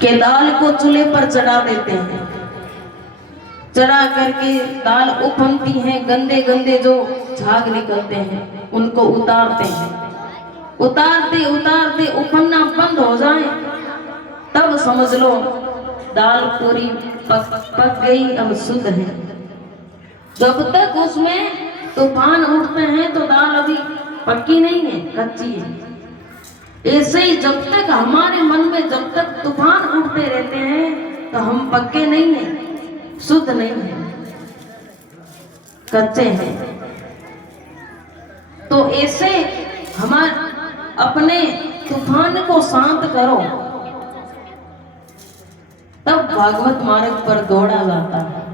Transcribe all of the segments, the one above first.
कि दाल को चूल्हे पर चढ़ा देते हैं, चढ़ा करके दाल उफनती है, गंदे गंदे जो झाग निकलते हैं उनको उतारते हैं, उतारते उतारते उफनना बंद हो जाए तब समझ लो दाल पूरी पक गई, अब शुद्ध है। जब तक उसमें तूफान उठते हैं तो दाल अभी पक्की नहीं है, कच्ची है। ऐसे ही जब तक हमारे मन में जब तक तूफान उठते रहते हैं तो हम पक्के नहीं हैं, शुद्ध नहीं है, कच्चे हैं। तो ऐसे हमारे अपने तूफान को शांत करो, तब भागवत मार्ग पर दौड़ा जाता है।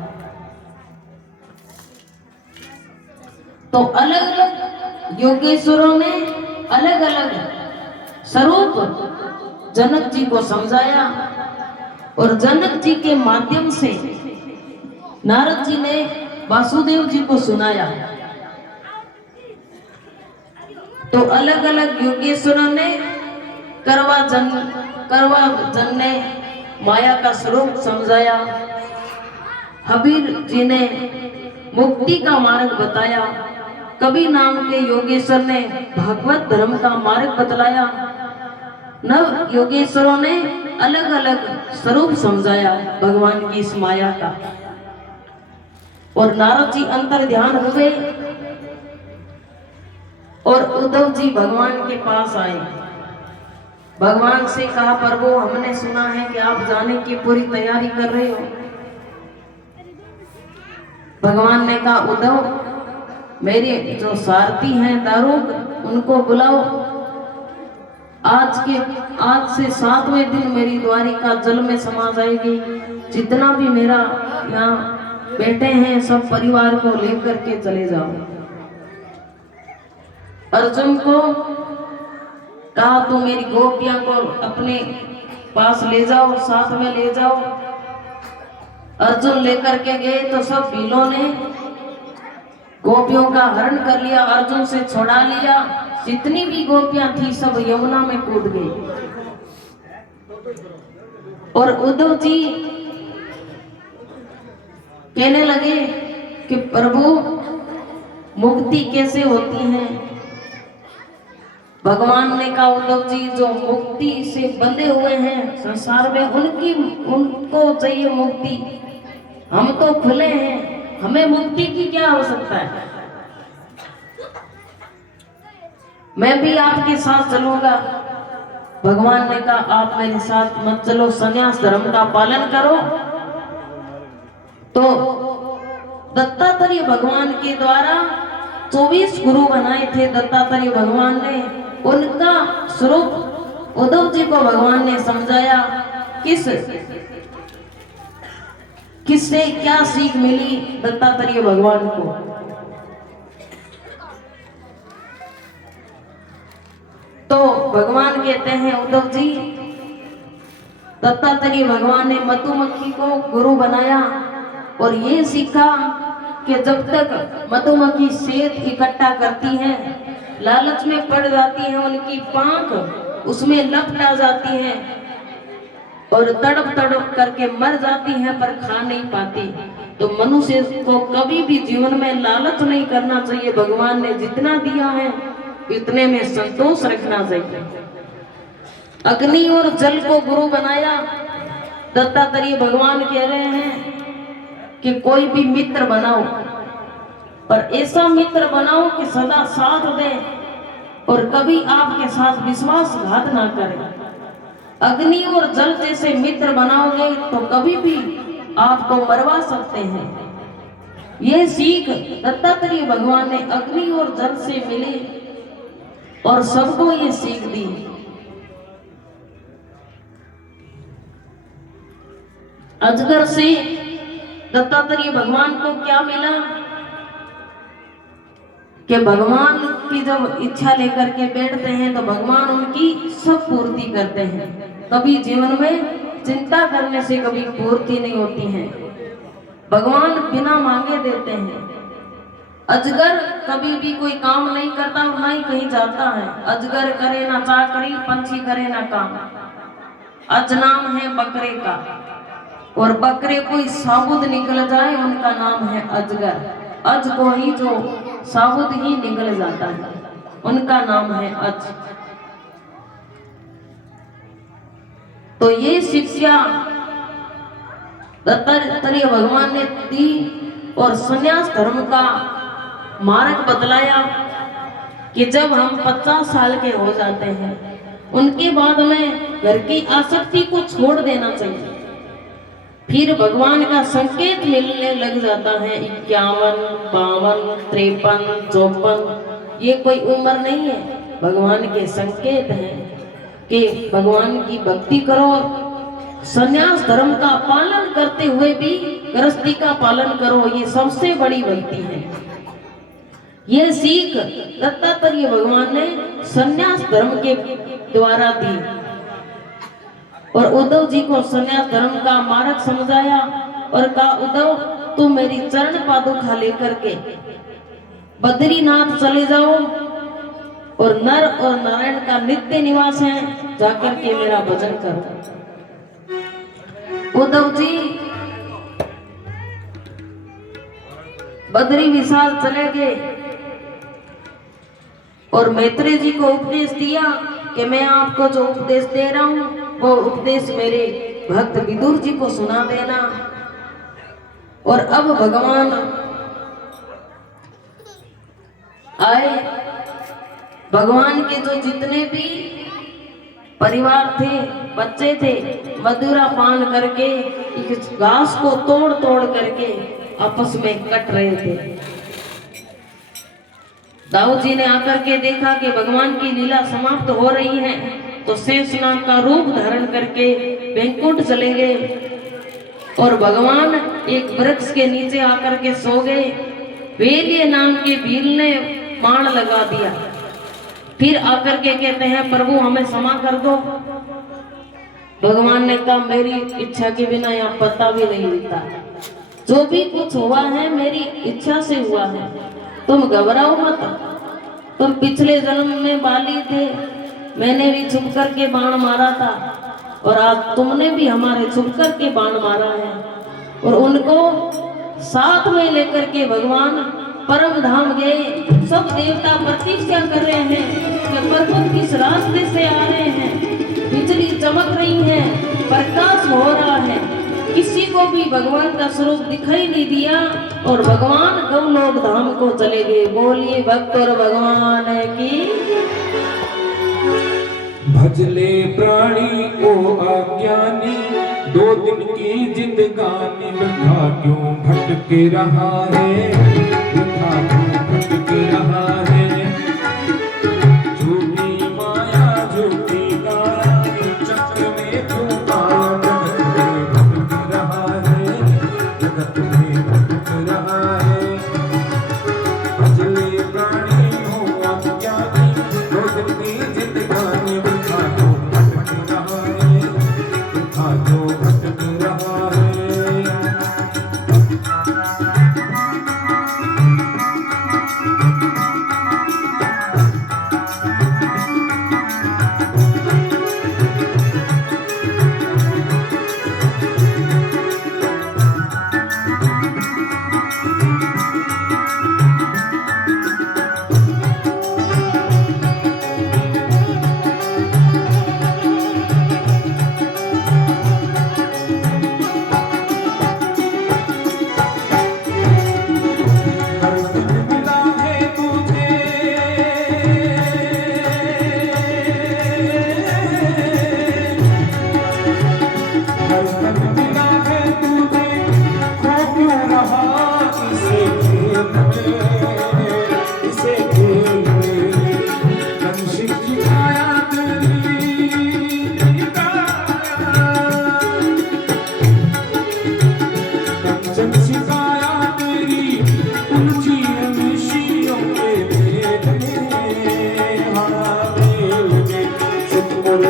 तो अलग अलग योगेश्वरों ने अलग अलग स्वरूप जनक जी को समझाया और जनक जी के माध्यम से नारद जी ने वासुदेव जी को सुनाया। तो अलग अलग योगेश्वरों ने करवा जन ने माया का स्वरूप समझाया, हबीर जी ने मुक्ति का मार्ग बताया, कबीर नाम के योगेश्वर ने भागवत धर्म का मार्ग बतलाया, नव योगेश्वरों ने अलग अलग स्वरूप समझाया भगवान की इस माया का। और नारद जी अंतर ध्यान हुए और उद्धव जी भगवान के पास आए, भगवान से कहा प्रभु हमने सुना है कि आप जाने की पूरी तैयारी कर रहे हो। भगवान ने कहा उद्धव मेरे जो सारथी हैं दारूक उनको बुलाओ, आज से 7वें दिन मेरी द्वारिका जल में समा जाएगी, जितना भी मेरा यहाँ बेटे हैं सब परिवार को लेकर के चले जाओ। अर्जुन को कहा तो मेरी गोपियां को अपने पास ले जाओ, साथ में ले जाओ। अर्जुन लेकर के गए तो सब भीलों ने गोपियों का हरण कर लिया, अर्जुन से छुड़ा लिया, जितनी भी गोपियां थी सब यमुना में कूद गई। और उद्धव जी कहने लगे कि प्रभु मुक्ति कैसे होती है। भगवान ने कहा उद्धव जी जो मुक्ति से बंधे हुए हैं संसार में उनको चाहिए मुक्ति, हम तो खुले हैं, हमें मुक्ति की क्या आवश्यकता है। मैं भी आपके साथ चलूंगा। भगवान ने कहा आप मेरे साथ मत चलो, संन्यास धर्म का पालन करो। तो दत्तात्रेय भगवान के द्वारा 24 गुरु बनाए थे दत्तात्रेय भगवान ने, उनका स्वरूप उद्धव जी को भगवान ने समझाया। किससे क्या सीख मिली दत्तात्रेय भगवान को। तो भगवान कहते हैं उद्धव जी दत्तात्रेय भगवान ने मधुमक्खी को गुरु बनाया और ये सीखा कि जब तक मधुमक्खी शहद इकट्ठा करती है, लालच में पड़ जाती है, उनकी पांख उसमें लपटा जाती है और तड़प तड़प करके मर जाती है पर खा नहीं पाती। तो मनुष्य को कभी भी जीवन में लालच नहीं करना चाहिए। भगवान ने जितना दिया है इतने में संतोष रखना चाहिए। अग्नि और जल को गुरु बनाया। दत्तात्रेय भगवान कह रहे हैं कि कोई भी मित्र बनाओ, पर ऐसा मित्र बनाओ कि सदा साथ दे और कभी आपके साथ विश्वासघात ना करे। अग्नि और जल जैसे मित्र बनाओगे तो कभी भी आपको मरवा सकते हैं। ये सीख दत्तात्रेय भगवान ने अग्नि और जल से मिली और सबको ये सीख दी। अजगर से दत्तात्रेय भगवान को क्या मिला कि भगवान की जब इच्छा लेकर के बैठते हैं तो भगवान उनकी सब पूर्ति करते हैं। कभी जीवन में चिंता करने से कभी पूर्ति नहीं होती है, भगवान बिना मांगे देते हैं। अजगर कभी भी कोई काम नहीं करता और ना ही कहीं जाता है। अजगर करे ना चाकरी, पंछी करे ना काम। अज नाम है बकरे का, और बकरे कोई साबुत निकल जाए उनका नाम है अजगर। अज को ही जो साबुत ही निकल जाता है उनका नाम है अज। तो ये शिक्षा दत्तात्रेय भगवान ने दी और संन्यास धर्म का मार्ग बतलाया कि जब हम 50 साल के हो जाते हैं उनके बाद में घर की आसक्ति को छोड़ देना चाहिए। फिर भगवान का संकेत मिलने लग जाता है। 51, 52, 53, 54 ये कोई उम्र नहीं है, भगवान के संकेत हैं कि भगवान की भक्ति करो, संन्यास धर्म का पालन करते हुए भी गृहस्थी का पालन करो, ये सबसे बड़ी भक्ति है। ये सीख दत्तात्रेय भगवान ने संन्यास धर्म के द्वारा दी और उद्धव जी को संन्यास धर्म का मार्ग समझाया और कहा, उद्धव तुम मेरी चरण पादुका लेकर के बद्रीनाथ चले जाओ और नर और नारायण का नित्य निवास है, जाकर के मेरा भजन करो। उद्धव जी बद्री विशाल चले गए और मैत्रेय जी को उपदेश दिया कि मैं आपको जो उपदेश दे रहा हूं वो उपदेश मेरे भक्त विदुर जी को सुना देना। और अब भगवान आए, भगवान के जो जितने भी परिवार थे, बच्चे थे, मदिरा पान करके इस घास को तोड़ तोड़ करके आपस में कट रहे थे। दाऊद जी ने आकर के देखा कि भगवान की लीला समाप्त हो रही है, तो शेषनाग का रूप धारण करके वैकुंठ चले गए और भगवान एक वृक्ष के नीचे आकर के सो गए। वेल्य नाम के भील ने बाण लगा दिया, फिर आकर के कहते हैं प्रभु हमें क्षमा कर दो। भगवान ने कहा मेरी इच्छा के बिना यहाँ पता भी नहीं मिलता, जो भी कुछ हुआ है मेरी इच्छा से हुआ है, तुम घबराओ मत। तुम पिछले जन्म में बाली थे, मैंने भी छुप करके बाण मारा था और आज तुमने भी हमारे छुप करके बाण मारा है। और उनको साथ में लेकर के भगवान परम धाम गए। सब देवता प्रतीक्षा कर रहे हैं कि प्रभु किस रास्ते से आ रहे हैं, बिजली चमक रही है, प्रकाश हो रहा है, किसी को भी भगवान का स्वरूप दिखाई नहीं दिया और भगवान गौलोक धाम को चले गए। बोलिए भक्त और भगवान की। भजले प्राणी को अज्ञानी, 2 दिन की जिंदगानी, वृथा क्यों भटक रहा है, वृथा क्यों भटक रहा है। झूठी माया झूठी काया, चक्र में क्यों भटक रहा है, जगत में भटक रहा है। भजले प्राणी हो अज्ञानी, 2 दिन की जिंदगानी, वृथा क्यों भटक रहा है, वृथा क्यों भटक रहा है।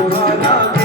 Hara